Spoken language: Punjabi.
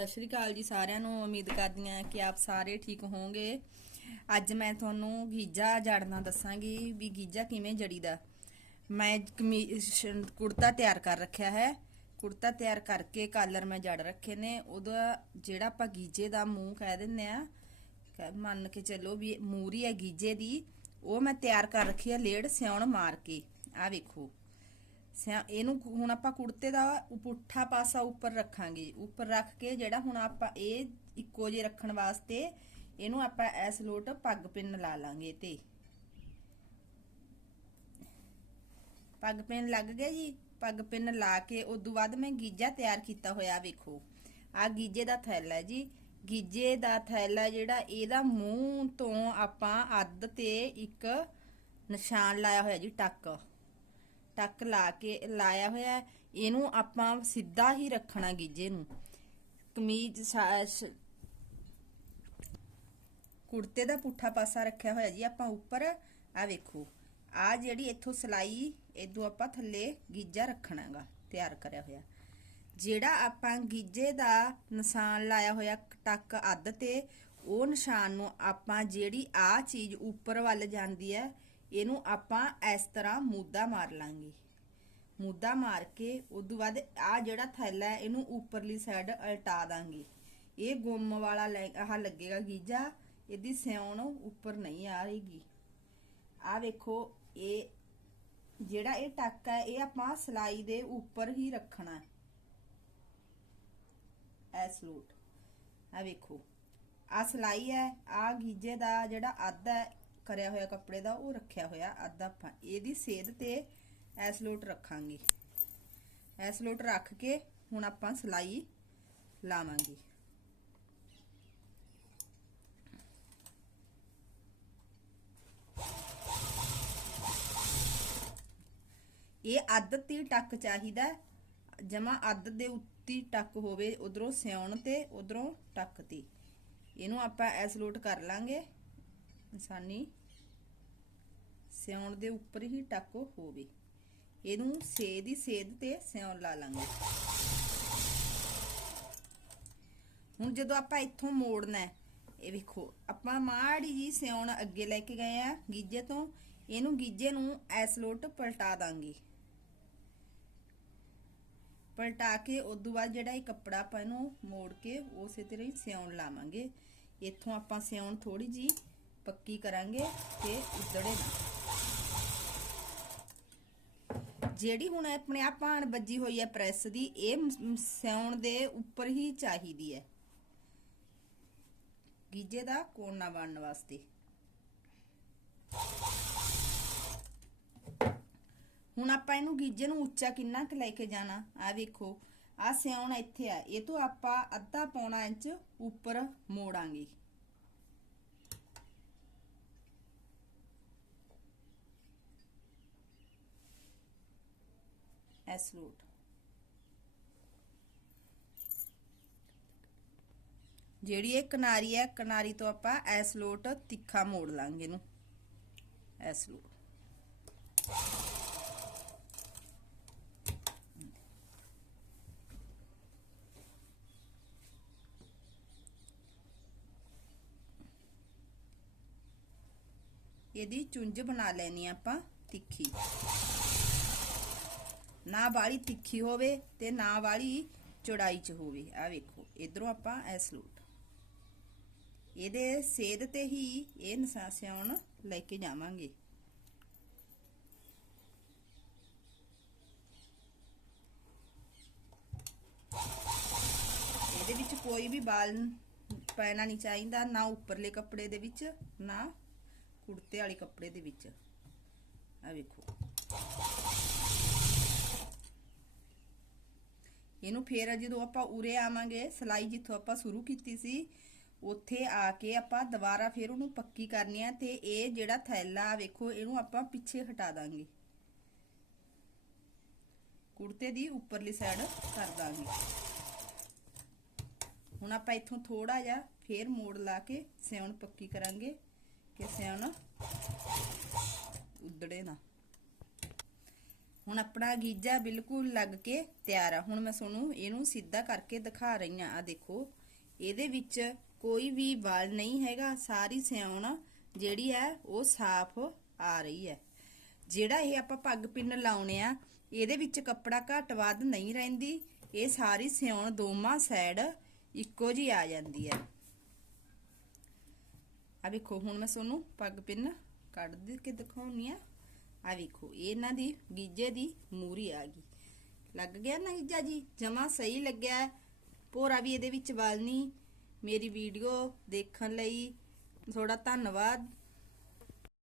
ਸਤਿ ਸ਼੍ਰੀ ਅਕਾਲ ਜੀ ਸਾਰਿਆਂ ਨੂੰ, ਉਮੀਦ ਕਰਦੀ ਹਾਂ ਕਿ ਆਪ ਸਾਰੇ ਠੀਕ ਹੋਵੋਗੇ। ਅੱਜ ਮੈਂ ਤੁਹਾਨੂੰ ਗੀਜਾ ਜੜਨਾ ਦੱਸਾਂਗੀ ਵੀ ਗੀਜਾ ਕਿਵੇਂ ਜੜੀਦਾ। ਮੈਂ ਕਮੀਜ਼, ਕੁੜਤਾ ਤਿਆਰ ਕਰ ਰੱਖਿਆ ਹੈ। ਕੁੜਤਾ ਤਿਆਰ ਕਰਕੇ ਕਾਲਰ ਮੈਂ ਜੜ ਰੱਖੇ ਨੇ। ਉਹਦਾ ਜਿਹੜਾ ਆਪਾਂ ਗੀਜੇ ਦਾ ਮੂੰਹ ਕਹਿ ਦਿੰਨੇ ਆ ਕਹਿ- ਮੰਨ ਕੇ ਚੱਲੋ ਵੀ ਮੂਰੀ ਹੈ ਗੀਜੇ ਦੀ, ਉਹ ਮੈਂ ਤਿਆਰ ਕਰ ਰੱਖੀ ਹੈ ਲੇੜ ਸਿਉਣ ਮਾਰ ਕੇ। ਆ ਵੇਖੋ। ਇਹਨੂੰ ਹੁਣ ਆਪਾਂ ਕੁੜਤੇ ਦਾ ਪੁੱਠਾ ਪਾਸਾ ਉੱਪਰ ਰੱਖਾਂਗੇ। ਉੱਪਰ ਰੱਖ ਕੇ ਜਿਹੜਾ ਹੁਣ ਆਪਾਂ ਇਹ ਇੱਕੋ ਜੇ ਰੱਖਣ ਵਾਸਤੇ ਇਹਨੂੰ ਆਪਾਂ ਐਸ ਲੋਟ ਪੱਗ ਪਿੰਨ ਲਾ ਲਾਂਗੇ ਤੇ। ਪੱਗ ਪਿੰਨ ਲੱਗ ਗਿਆ ਜੀ। ਪੱਗ ਪਿੰਨ ਲਾ ਕੇ ਉਦੋਂ ਬਾਅਦ ਮੈਂ ਗੀਜਾ ਤਿਆਰ ਕੀਤਾ ਹੋਇਆ, ਵੇਖੋ। ਆ ਗੀਜੇ ਦਾ ਥੈਲਾ ਹੈ ਜੀ। ਗੀਜੇ ਦਾ ਥੈਲਾ ਜਿਹੜਾ, ਇਹਦਾ ਮੂੰਹ ਤੋਂ ਆਪਾਂ ਅੱਧ ਤੇ ਇੱਕ ਨਿਸ਼ਾਨ ਲਾਇਆ ਹੋਇਆ ਜੀ, ਟੱਕ। ਟੱਕ ਲਾ ਕੇ ਲਾਇਆ ਹੋਇਆ ਇਹਨੂੰ ਆਪਾਂ ਸਿੱਧਾ ਹੀ ਰੱਖਣਾ ਗੀਜੇ ਨੂੰ। ਕਮੀਜ਼ ਕੁੜਤੇ ਦਾ ਪੁੱਠਾ ਪਾਸਾ ਰੱਖਿਆ ਹੋਇਆ ਜੀ ਆਪਾਂ ਉੱਪਰ। ਆ ਵੇਖੋ ਆ ਜਿਹੜੀ ਇੱਥੋਂ ਸਲਾਈ ਇਦੋਂ ਆਪਾਂ ਥੱਲੇ ਗੀਜਾ ਰੱਖਣਾਗਾ ਤਿਆਰ ਕਰਿਆ ਹੋਇਆ। ਜਿਹੜਾ ਆਪਾਂ ਗੀਜੇ ਦਾ ਨਿਸ਼ਾਨ ਲਾਇਆ ਹੋਇਆ ਟੱਕ ਅੱਧ ਤੇ, ਉਹ ਨਿਸ਼ਾਨ ਨੂੰ ਆਪਾਂ ਜਿਹੜੀ ਆ ਚੀਜ਼ ਉੱਪਰ ਵੱਲ ਜਾਂਦੀ ਹੈ ਇਹਨੂੰ ਆਪਾਂ ਇਸ ਤਰ੍ਹਾਂ ਮੂਦਾ ਮਾਰ ਲਾਂਗੇ। ਮੂਦਾ ਮਾਰ ਕੇ ਉਦੋਂ ਬਾਅਦ ਆ ਜਿਹੜਾ ਥੈਲਾ ਹੈ, ਇਹਨੂੰ ਉੱਪਰਲੀ ਸਾਈਡ ਅਲਟਾ ਦਾਂਗੇ। ਇਹ ਗੁੰਮ ਵਾਲਾ ਲੈ- ਆਹ ਲੱਗੇਗਾ ਗੀਜਾ ਇਹਦੀ ਸਿਉਣ ਉੱਪਰ ਨਹੀਂ ਆ ਰਹੀਗੀ। ਆ ਵੇਖੋ, ਇਹ ਜਿਹੜਾ ਇਹ ਟੱਕ ਹੈ, ਇਹ ਆਪਾਂ ਸਲਾਈ ਦੇ ਉੱਪਰ ਹੀ ਰੱਖਣਾ ਹੈ। ਐਸ ਲੋਟ। ਆ ਵੇਖੋ ਆ ਸਲਾਈ ਹੈ ਆ ਗੀਜੇ ਦਾ ਜਿਹੜਾ ਅੱਧ ਹੈ ਕਰਿਆ ਹੋਇਆ ਕੱਪੜੇ ਦਾ, ਉਹ ਰੱਖਿਆ ਹੋਇਆ ਅੱਧ ਆਪਾਂ। ਇਹਦੀ ਸੇਧ ਤੇ ਐਸ ਲੋਟ ਰੱਖਾਂਗੇ। ਐਸ ਲੋਟ ਰੱਖ ਕੇ ਹੁਣ ਆਪਾਂ ਸਲਾਈ ਲਾਵਾਂਗੇ। ਇਹ ਅੱਧ 'ਤੇ ਟੱਕ ਚਾਹੀਦਾ ਜਮਾ ਅੱਧ ਦੇ ਉੱਤੀ ਟੱਕ ਹੋਵੇ, ਉਧਰੋਂ ਸਿਉਣ ਤੇ, ਉਧਰੋਂ ਟੱਕ ਤੇ। ਇਹਨੂੰ ਆਪਾਂ ਐਸ ਲੋਟ ਕਰ ਲਾਂਗੇ। ਆਸਾਨੀ ਸਿਉਣ ਦੇ ਉੱਪਰ ਹੀ ਟੱਕ ਹੋਵੇ। ਇਹਨੂੰ ਸੇ ਦੀ ਸੇਧ ਤੇ ਸਿਉਣ ਲਾ ਲਾਂਗੇ। ਹੁਣ ਜਦੋਂ ਆਪਾਂ ਇੱਥੋਂ ਮੋੜਨਾ ਹੈ, ਇਹ ਵੇਖੋ, ਆਪਾਂ ਮਾੜੀ ਜੀ ਸਿਉਣ ਅੱਗੇ ਲੈ ਕੇ ਗਏ ਆ ਗੀਜੇ ਤੋਂ, ਇਹਨੂੰ ਗੀਜੇ ਨੂੰ ਐਸ ਲੋਟ ਪਲਟਾ ਦਾਂਗੇ। ਪਲਟਾ ਕੇ ਉਦੋਂ ਬਾਅਦ ਜਿਹੜਾ ਇਹ ਕੱਪੜਾ ਆਪਾਂ ਇਹਨੂੰ ਮੋੜ ਕੇ ਉਸੇ ਤਰ੍ਹਾਂ ਹੀ ਸਿਉਣ ਲਾਵਾਂਗੇ। ਇੱਥੋਂ ਆਪਾਂ ਸਿਉਣ ਥੋੜੀ ਜੀ ਪੱਕੀ ਕਰਾਂਗੇ ਤੇ ਉਧੜੇ ਨਾ। ਜਿਹੜੀ ਹੁਣ ਆਪਣੇ ਆਹ ਭਾਣ ਵੱਜੀ ਹੋਈ ਹੈ ਪ੍ਰੈਸ ਦੀ, ਇਹ ਮ- ਸਿਉਣ ਦੇ ਉੱਪਰ ਹੀ ਚਾਹੀਦੀ ਹੈ। ਗੀਜੇ ਦਾ ਕੋਨਾ ਬਣਨ ਵਾਸਤੇ। ਹੁਣ ਆਪਾਂ ਇਹਨੂੰ ਗੀਜੇ ਨੂੰ ਉੱਚਾ ਕਿੰਨਾ ਕੁ ਲੈ ਕੇ ਜਾਣਾ? ਆ ਵੇਖੋ ਆ ਸਿਉਣ ਇੱਥੇ ਆ। ਇਹ ਤੋਂ ਆਪਾਂ ਅੱਧਾ ਪੌਣਾ ਇੰਚ ਉੱਪਰ ਮੋੜਾਂਗੇ। ਐਸਲੋਟ ਜਿਹੜੀ ਇਹ ਕਿਨਾਰੀ ਹੈ, ਕਿਨਾਰੀ ਤੋਂ ਆਪਾਂ ਐਸਲੋਟ ਤਿੱਖਾ ਮੋੜ ਲਾਂਗੇ ਇਹਨੂੰ। ਐਸ ਇਹਦੀ ਚੁੰਝ ਬਣਾ ਲੈਣੀ ਆ ਆਪਾਂ ਤਿੱਖੀ। ਨਾ ਵਾਲੀ ਤਿੱਖੀ ਹੋਵੇ ਤੇ ਨਾ ਵਾਲੀ ਚੌੜਾਈ ਚ ਹੋਵੇ। ਆ ਵੇਖੋ, ਇਧਰੋਂ ਆਪਾਂ ਐਸ ਸਲੂਟ। ਇਹਦੇ ਸੇਧ ਤੇ ਹੀ ਇਹ ਨਸਾਸਿਆਉਣ ਲੈ ਕੇ ਜਾਵਾਂਗੇ। ਇਹਦੇ ਵਿੱਚ ਕੋਈ ਵੀ ਬਾਲ ਪੈਣਾ ਨਹੀਂ ਚਾਹੀਦਾ, ਨਾ ਉੱਪਰਲੇ ਕੱਪੜੇ ਦੇ ਵਿੱਚ, ਨਾ ਕੁੜਤੇ ਵਾਲੇ ਕੱਪੜੇ ਦੇ ਵਿੱਚ। ਆ ਵੇਖੋ। ਇਹਨੂੰ ਫੇਰ ਜਦੋਂ ਆਪਾਂ ਉਰੇ ਆਵਾਂਗੇ, ਸਲਾਈ ਜਿੱਥੋਂ ਆਪਾਂ ਸ਼ੁਰੂ ਕੀਤੀ ਸੀ, ਉੱਥੇ ਆ ਕੇ ਆਪਾਂ ਦੁਬਾਰਾ ਫੇਰ ਉਹਨੂੰ ਪੱਕੀ ਕਰਨੀ ਆ ਤੇ ਇਹ ਜਿਹੜਾ ਥੈਲਾ ਵੇਖੋ, ਇਹਨੂੰ ਆਪਾਂ ਪਿੱਛੇ ਹਟਾ ਦਾਂਗੇ। ਕੁੜਤੇ ਦੀ ਉੱਪਰਲੀ ਸਾਈਡ ਕਰ ਦਾਂਗੇ। ਹੁਣ ਆਪਾਂ ਇੱਥੋਂ ਥੋੜਾ ਜਿਹਾ ਫੇਰ ਮੋੜ ਲਾ ਕੇ ਸਿਉਣ ਪੱਕੀ ਕਰਾਂਗੇ, ਕਿ ਸਿਉਣ ਉਦੜੇ ਨਾ। ਹੁਣ ਆਪਣਾ ਗੀਜਾ ਬਿਲਕੁਲ ਲੱਗ ਕੇ ਤਿਆਰ ਆ। ਹੁਣ ਮੈਂ ਤੁਹਾਨੂੰ ਇਹਨੂੰ ਸਿੱਧਾ ਕਰਕੇ ਦਿਖਾ ਰਹੀ ਆ। ਆ ਦੇਖੋ, ਇਹਦੇ ਵਿੱਚ ਕੋਈ ਵੀ ਵਾਲ ਨਹੀਂ ਹੈਗਾ, ਸਾਰੀ ਸਿਆਉਣ ਜਿਹੜੀ ਹੈ ਉਹ ਸਾਫ਼ ਆ ਰਹੀ ਹੈ ਜਿਹੜਾ ਇਹ ਆਪਾਂ ਪੱਗ ਪਿੰਨ ਲਾਉਣੇ ਆ, ਇਹਦੇ ਵਿੱਚ ਕੱਪੜਾ ਘੱਟ ਵੱਧ ਨਹੀਂ ਰਹਿੰਦੀ, ਇਹ ਸਾਰੀ ਸਿਉਣ ਦੋਵਾਂ ਸਾਈਡ ਇੱਕੋ ਜੀ ਆ ਜਾਂਦੀ ਹੈ ਆ ਵੇਖੋ, ਹੁਣ ਮੈਂ ਤੁਹਾਨੂੰ ਪੱਗ ਪਿੰਨ ਕੱਢ ਦੇ ਕੇ ਦਿਖਾਉਣੀ ਆ। ਆ ਵੇਖੋ, ਇਹਨਾਂ ਦੀ ਗੀਜੇ ਦੀ ਮੂਰੀ ਆ ਗਈ। ਲੱਗ ਗਿਆ ਨਾ ਗੀਜਾ ਜੀ? ਜਮਾ ਸਹੀ ਲੱਗਿਆ ਹੈ। ਭੋਰਾ ਵੀ ਇਹਦੇ ਵਿੱਚ ਵਾਲ ਨਹੀਂ ਮੇਰੀ ਵੀਡੀਓ ਦੇਖਣ ਲਈ ਥੋੜਾ ਧੰਨਵਾਦ।